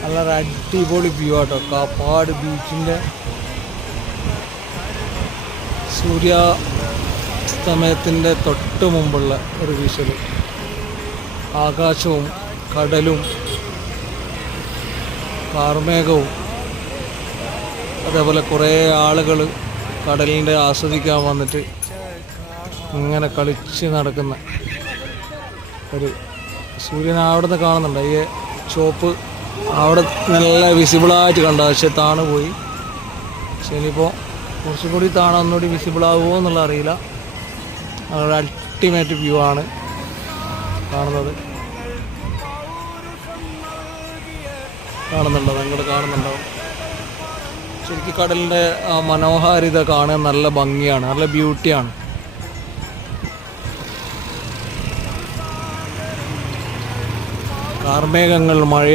നല്ലൊരു അടിപൊളി വ്യൂ ആട്ടോ. കാപ്പാട് ബീച്ചിന്റെ സൂര്യാസ്തമയത്തിന്റെ തൊട്ട് മുമ്പുള്ള ഒരു വിഷ്വൽ ആകാശവും കടലും കാർമേഘവും അതേപോലെ കുറേ ആളുകൾ കടലിന്റെ ആസ്വദിക്കാൻ വന്നിട്ട് ഇങ്ങനെ കളിച്ച് നടക്കുന്ന ഒരു സൂര്യൻ അവിടെ നിന്ന് കാണുന്നുണ്ട്. ഈ ചോപ്പ് അവിടെ നല്ല വിസിബിളായിട്ട് കണ്ട. പക്ഷെ താണു പോയി. പക്ഷെ ഇനിയിപ്പോൾ കുറച്ചും കൂടി താണ ഒന്നുകൂടി വിസിബിൾ ആവുമോ എന്നുള്ള അറിയില്ല. അവരുടെ അൾട്ടിമേറ്റ് വ്യൂ ആണ് കാണുന്നത്. കാണുന്നുണ്ടോ നിങ്ങൾ കാണുന്നുണ്ടോ ശരിക്കും കടലിന്റെ ആ മനോഹാരിത കാണാൻ നല്ല ഭംഗിയാണ്. നല്ല ബ്യൂട്ടിയാണ് കാർമേഘങ്ങൾ മഴ